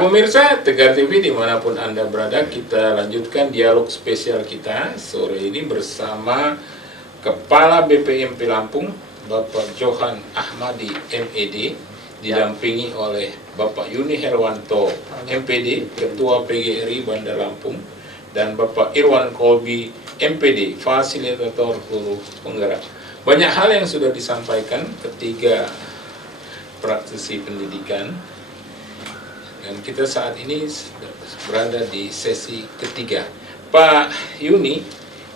pemirsa Tegar TV dimanapun Anda berada, kita lanjutkan dialog spesial kita sore ini bersama Kepala BPMP Lampung, Bapak Johan Ahmadi MED, didampingi oleh Bapak Yuni Herwanto MPD, Ketua PGRI Bandar Lampung, dan Bapak Irwan Kolbi MPD, Fasilitator Guru Penggerak. Banyak hal yang sudah disampaikan ketiga praktisi pendidikan, dan kita saat ini berada di sesi ketiga. Pak Yuni,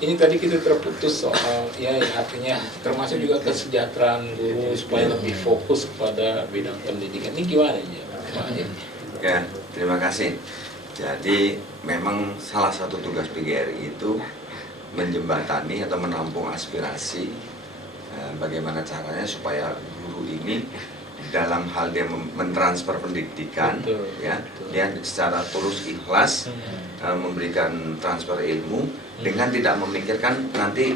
ini tadi kita terputus soal ya artinya termasuk juga kesejahteraan guru supaya lebih fokus kepada bidang pendidikan. Ini gimana ya Pak Yuni? Ya, terima kasih. Jadi memang salah satu tugas PGRI itu menjembatani atau menampung aspirasi bagaimana caranya supaya guru ini dalam hal dia mentransfer pendidikan, betul, ya, betul, dia secara tulus ikhlas memberikan transfer ilmu dengan tidak memikirkan nanti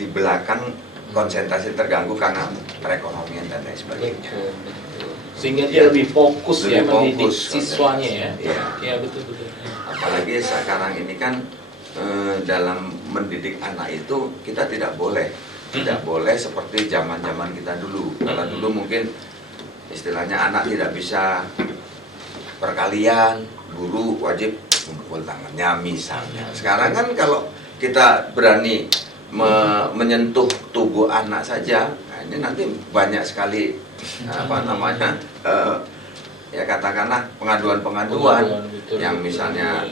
di belakang konsentrasi terganggu karena perekonomian dan lain sebagainya. Betul, betul. Sehingga dia lebih fokus ya mendidik siswanya ya. Ya betul. Apalagi sekarang ini kan dalam mendidik anak itu kita tidak boleh seperti zaman-zaman kita dulu. Kalau dulu mungkin istilahnya anak tidak bisa perkalian, guru wajib memukul tangannya misalnya. Sekarang kan kalau kita berani menyentuh tubuh anak saja, nah ini nanti banyak sekali ya katakanlah pengaduan-pengaduan yang misalnya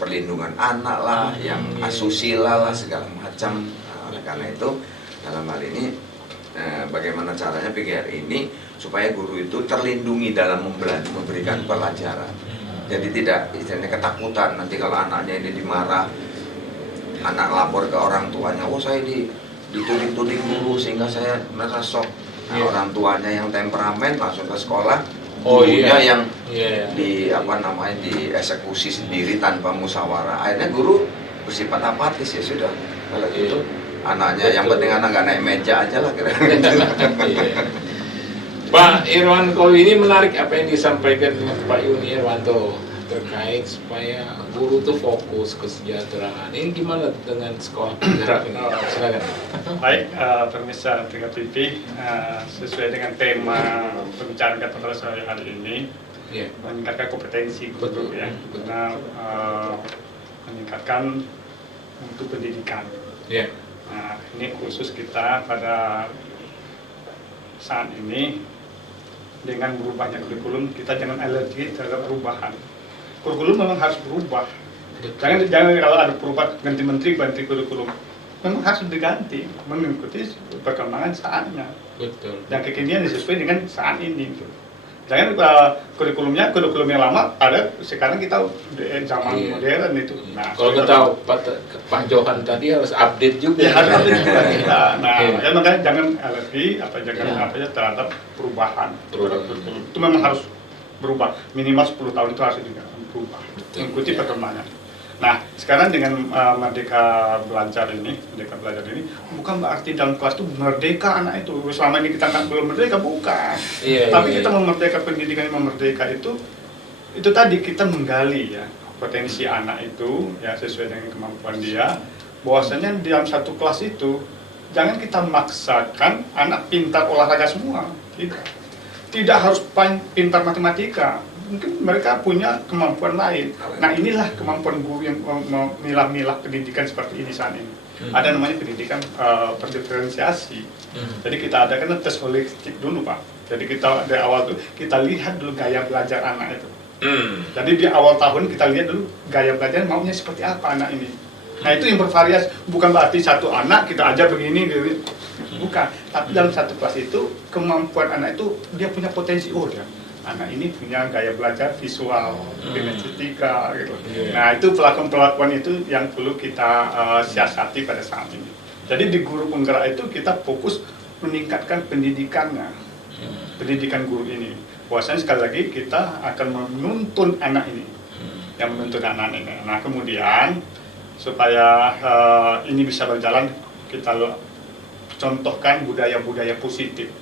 perlindungan anak lah, yang asusila lah, segala macam. Karena itu dalam hal ini bagaimana caranya PGRI ini supaya guru itu terlindungi dalam memberikan pelajaran. Jadi tidak istilahnya ketakutan nanti kalau anaknya ini dimarah, anak lapor ke orang tuanya, oh saya dituding-tuding dulu sehingga saya merasa shock. Nah, orang tuanya yang temperamen masuk ke sekolah, gurunya yang dieksekusi sendiri tanpa musyawarah. Akhirnya guru bersifat apatis, ya sudah kalau gitu. Anaknya yang penting anak nggak naik meja aja lah kira-kira. Pak Irwan Kolbi, ini menarik apa yang disampaikan Pak Yuni Herwanto terkait supaya guru tuh fokus kesejahteraan. Ini gimana dengan sekolah penggerak ini? Silakan. Baik, pemirsa Tegar TV, sesuai dengan tema pembicaraan kita pada sore hari ini, meningkatkan kompetensi guru, ya, karena meningkatkan mutu pendidikan. Nah, ini khusus kita pada saat ini dengan berubahnya kurikulum, kita jangan alergi terhadap perubahan. Kurikulum memang harus berubah. Jangan kalau ada perubahan ganti menteri, ganti kurikulum. Memang harus diganti mengikuti perkembangan saatnya. Betul. Dan kekinian disesuaikan dengan saat ini. Jangan kurikulum yang lama ada, sekarang kita zaman modern itu. Nah, kalau kita tahu Pak Johan tadi harus update juga. Ya, harus update juga kita. Nah, makanya jangan alergi terhadap perubahan. Itu memang harus berubah. Minimal 10 tahun itu harus juga berubah. Mengikuti perkembangan. Nah, sekarang dengan Merdeka Belajar ini bukan berarti dalam kelas itu merdeka anak itu. Selama ini kita kan belum merdeka, bukan. Tapi kita memerdeka pendidikan yang merdeka itu tadi kita menggali ya potensi anak itu ya sesuai dengan kemampuan dia. Bahwasanya di dalam satu kelas itu jangan kita memaksakan anak pintar olahraga semua. Tidak harus pintar matematika. Mungkin mereka punya kemampuan lain. Nah, inilah kemampuan guru yang memilah-milah pendidikan seperti ini saat ini. Ada namanya pendidikan berdiferensiasi. Jadi kita adakan tes holistik dulu, Pak. Jadi kita dari awal tuh kita lihat dulu gaya belajar anak itu. Jadi di awal tahun kita lihat dulu gaya belajar maunya seperti apa anak ini. Nah, itu yang bervariasi. Bukan berarti satu anak kita ajar begini, bukan. Tapi dalam satu kelas itu kemampuan anak itu dia punya potensi anak ini punya gaya belajar visual, kinestetika gitu. Nah, itu pelakuan itu yang perlu kita siasati pada saat ini. Jadi di guru penggerak itu kita fokus meningkatkan pendidikannya, pendidikan guru ini. Bahwasanya sekali lagi kita akan menuntun anak ini, yang menuntun anak ini. Nah, kemudian supaya ini bisa berjalan, kita contohkan budaya-budaya positif.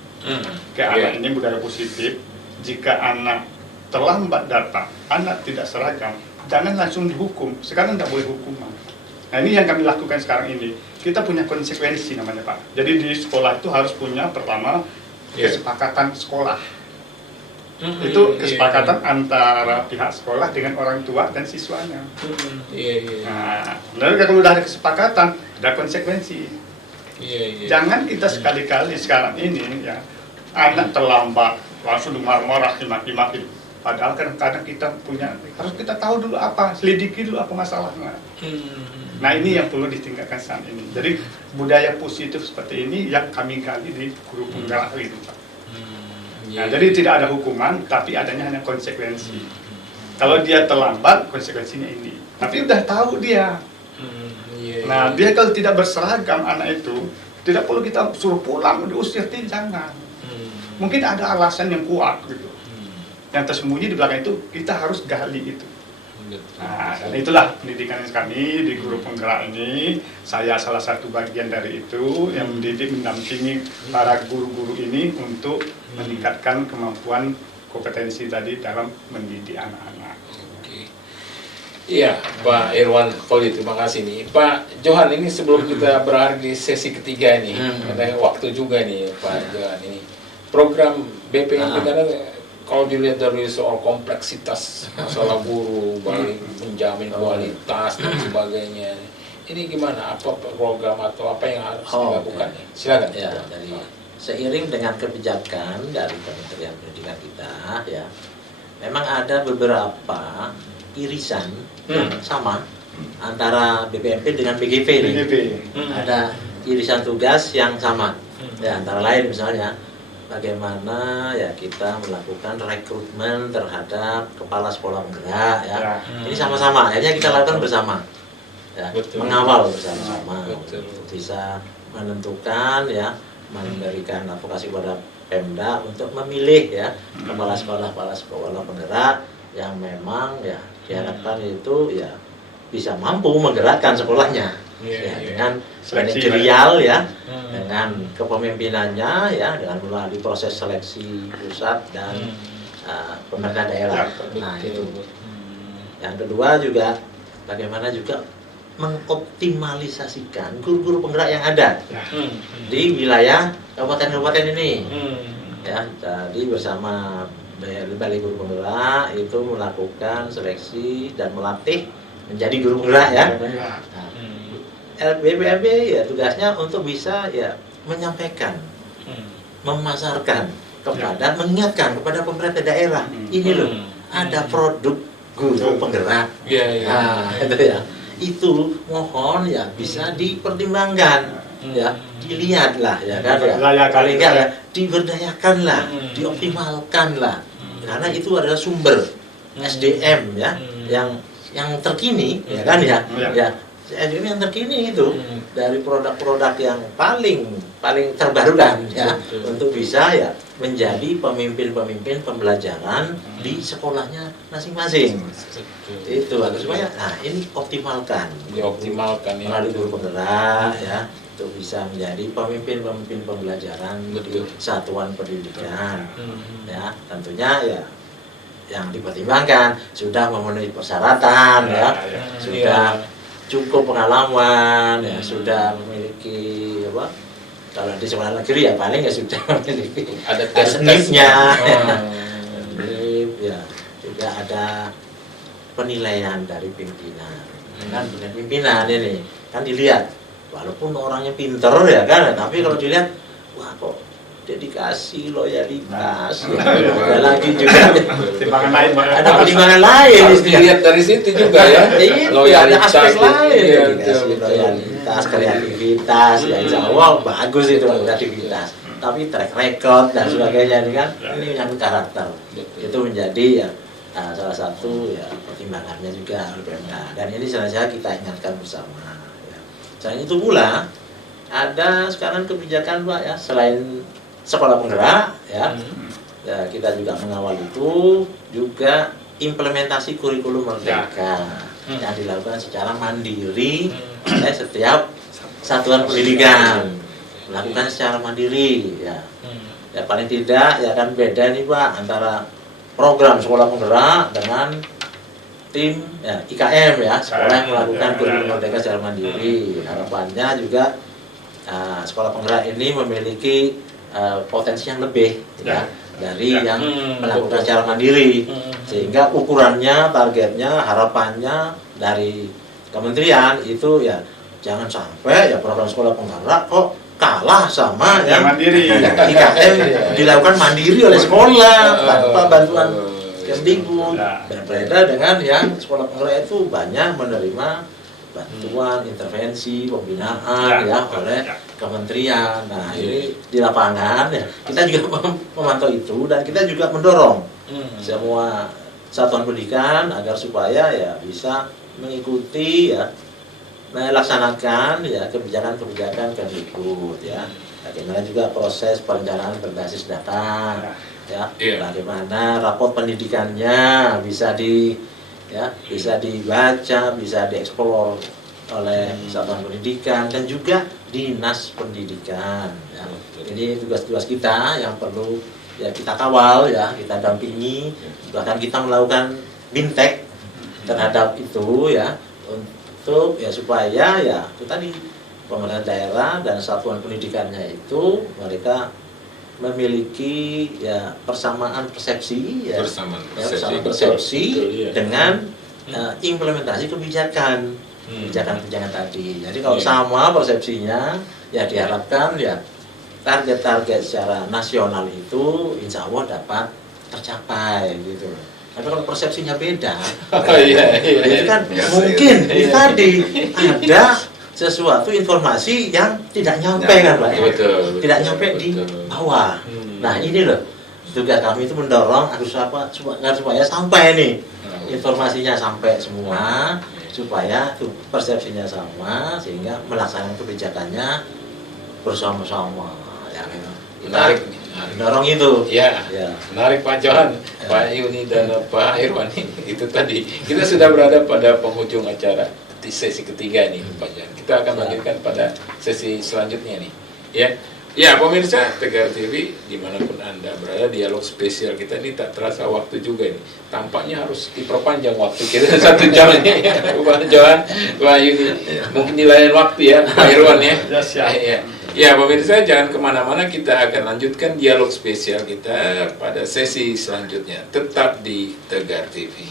Kayak anak ini budaya positif. Jika anak terlambat datang, anak tidak seragam, jangan langsung dihukum. Sekarang tidak boleh hukuman. Nah ini yang kami lakukan sekarang ini. Kita punya konsekuensi namanya Pak. Jadi di sekolah itu harus punya pertama kesepakatan sekolah. Itu kesepakatan antara pihak sekolah dengan orang tua dan siswanya. Nah, lalu kalau sudah ada kesepakatan, ada konsekuensi. Jangan kita sekali-kali sekarang ini ya anak terlambat langsung marah-marah, maki-maki. Padahal kadang-kadang kita harus kita tahu dulu apa, selidiki dulu apa masalahnya. Nah ini yang perlu ditingkatkan saat ini. Jadi budaya positif seperti ini yang kami gali di guru penggerak itu Pak. Nah, jadi tidak ada hukuman, tapi adanya hanya konsekuensi. Kalau dia terlambat, konsekuensinya ini. Tapi udah tahu dia. Nah dia kalau tidak berseragam anak itu, tidak perlu kita suruh pulang, diusir, jangan. Mungkin ada alasan yang kuat gitu. Yang tersembunyi di belakang itu kita harus gali itu. Nah, dan itulah pendidikan kami di guru penggerak ini. Saya salah satu bagian dari itu yang mendidik, mendampingi para guru-guru ini untuk meningkatkan kemampuan kompetensi tadi dalam mendidik anak-anak. Iya, Pak Irwan Koli, terima kasih nih. Pak Johan, ini sebelum kita berakhir di sesi ketiga nih, ada waktu juga nih Pak Johan ini. Program BPMP karena kalau dilihat dari soal kompleksitas masalah guru, baik menjamin kualitas dan sebagainya, ini gimana? Apa program atau apa yang harus dilakukan? Silakan. Ya, dari seiring dengan kebijakan dari Kementerian Pendidikan kita, ya, memang ada beberapa irisan yang sama antara BPMP dengan BGP nih. Ada irisan tugas yang sama. Ya, antara lain misalnya bagaimana ya kita melakukan rekrutmen terhadap kepala sekolah penggerak ya. Ini sama-sama, akhirnya kita lakukan bersama. Ya, mengawal bersama-sama untuk bisa menentukan ya, memberikan advokasi kepada Pemda untuk memilih ya kepala sekolah penggerak yang memang ya diharapkan itu ya bisa mampu menggerakkan sekolahnya dengan manajerial ya, dengan kepemimpinannya ya, dengan melalui proses seleksi pusat dan pemerintah daerah. Nah itu. Yang kedua juga bagaimana juga mengoptimalisasikan guru-guru penggerak yang ada di wilayah kabupaten-kabupaten ini. Ya, jadi bersama Balai Guru Penggerak itu melakukan seleksi dan melatih menjadi guru penggerak ya. Nah, BPMP ya tugasnya untuk bisa ya menyampaikan, memasarkan kepada, mengingatkan kepada pemerintah daerah, ini loh ada produk guru penggerak. Nah, itu ya. Itu mohon ya bisa dipertimbangkan ya, dilihatlah ya kan ya, paling enggak ya diberdayakanlah, dioptimalkanlah, karena itu adalah sumber SDM ya yang terkini ya kan ya, SDM yang terkini itu dari produk-produk yang paling terbarukan ya, untuk bisa ya menjadi pemimpin-pemimpin pembelajaran di sekolahnya masing-masing. Itu harus supaya ini optimalkan ya, melalui guru penggerak ya, untuk bisa menjadi pemimpin-pemimpin pembelajaran di satuan pendidikan. Ya, tentunya ya yang dipertimbangkan sudah memenuhi persyaratan ya, sudah cukup pengalaman ya, sudah memiliki apa, kalau di sekolah negeri ya paling ya sudah memiliki ada SNIP-nya ya, juga ada penilaian dari pimpinan kan, pimpinan ini kan dilihat walaupun orangnya pinter ya kan, tapi kalau dilihat wah kok dedikasi, loyalitas, ada lagi juga ada pertimbangan lain. Harus dilihat dari situ juga ya. Loyalitas, ada aspek lain, dedikasi, loyalitas, kreativitas, ya insya Allah bagus itu kreativitas. Tapi track record dan sebagainya ini kan, ini yang karakter. Itu menjadi ya salah satu ya pertimbangannya juga Pemda. Dan ini saja kita ingatkan bersama. Ya. Selain itu pula ada sekarang kebijakan Pak ya, selain sekolah penggerak ya, ya kita juga mengawal itu juga implementasi kurikulum merdeka yang dilakukan secara mandiri oleh setiap satuan pendidikan, melakukan secara mandiri ya. Ya paling tidak ya kan beda nih Pak antara program sekolah penggerak dengan tim ya, IKM ya, sekolah yang melakukan kurikulum merdeka secara mandiri. Harapannya juga sekolah penggerak ini memiliki potensi yang lebih ya dari yang melakukan secara mandiri, sehingga ukurannya, targetnya, harapannya dari kementerian itu ya jangan sampai ya program sekolah penggerak kok kalah sama yang mandiri. IKM dilakukan mandiri oleh sekolah tanpa bantuan Kemdikbud. Berbeda dengan yang sekolah penggerak itu banyak menerima bantuan, intervensi, pembinaan ya oleh kementerian. Nah ini di lapangan ya kita juga memantau itu, dan kita juga mendorong semua satuan pendidikan agar supaya ya bisa mengikuti ya, melaksanakan ya kebijakan-kebijakan Kemdikbud ya. Bagaimana juga proses perencanaan berbasis data ya, bagaimana raport pendidikannya bisa dibaca, bisa dieksplor oleh satuan pendidikan dan juga dinas pendidikan ya. Ini tugas-tugas kita yang perlu ya kita kawal ya, kita dampingi, bahkan kita melakukan bintek terhadap itu ya, untuk ya supaya ya kita di pemerintah daerah dan satuan pendidikannya itu mereka memiliki ya persamaan persepsi ya, persamaan persepsi dengan implementasi kebijakan tadi. Jadi kalau sama persepsinya ya diharapkan ya target-target secara nasional itu insya Allah dapat tercapai gitu. Tapi kalau persepsinya beda, itu kan mungkin tadi ada sesuatu informasi yang tidak nyampe kan Pak? Tidak nyampe di bawah. Nah ini loh tugas kami itu mendorong agar supaya sampai nih informasinya sampai semua, supaya persepsinya sama, sehingga melaksanakan kebijakannya bersama-sama. Ya, menarik. Mendorong itu. Ya. Menarik Pak Johan, Pak Yuni dan Pak Irwani. Itu tadi kita sudah berada pada penghujung acara di sesi ketiga nih Pak Johan. Kita akan lanjutkan pada sesi selanjutnya nih. Ya pemirsa Tegar TV dimanapun Anda berada, dialog spesial kita ini tak terasa waktu juga ini. Tampaknya harus diperpanjang waktu kita 1 jam ini ya. Pak Johan, Pak Yuni. Mungkin di lain waktu ya Pak Irwan ya. Ya pemirsa jangan kemana-mana, kita akan lanjutkan dialog spesial kita pada sesi selanjutnya. Tetap di Tegar TV.